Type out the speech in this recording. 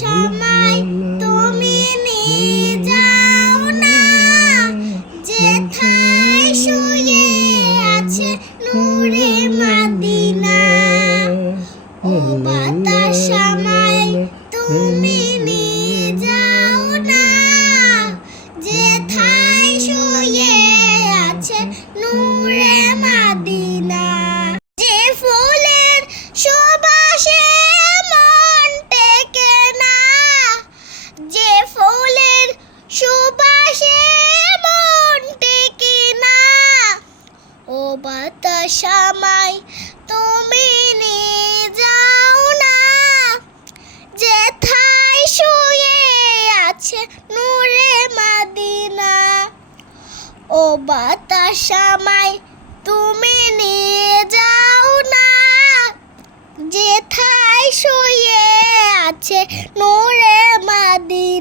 সময় তুমি নিয়ে যাও না, যেথায় শুয়ে আছে নূরে মদিনা। ও বাতাস সময় তুমি নিয়ে যাও না, যেথায় শুয়ে আছে নূরে মদিনা। যে ফুলের সুবাসে মন টেকে না, যে ফুলের সুবাসে মন টেকে না। ও বাতাস আমায় তুমি নিয়ে যাও না, যেথায় শুয়ে আছে নূরে মদিনা। ও বাতাস আমায় তুমি নিয়ে যাও না, যেথায় শুয়ে আছে নূরে মদিনা।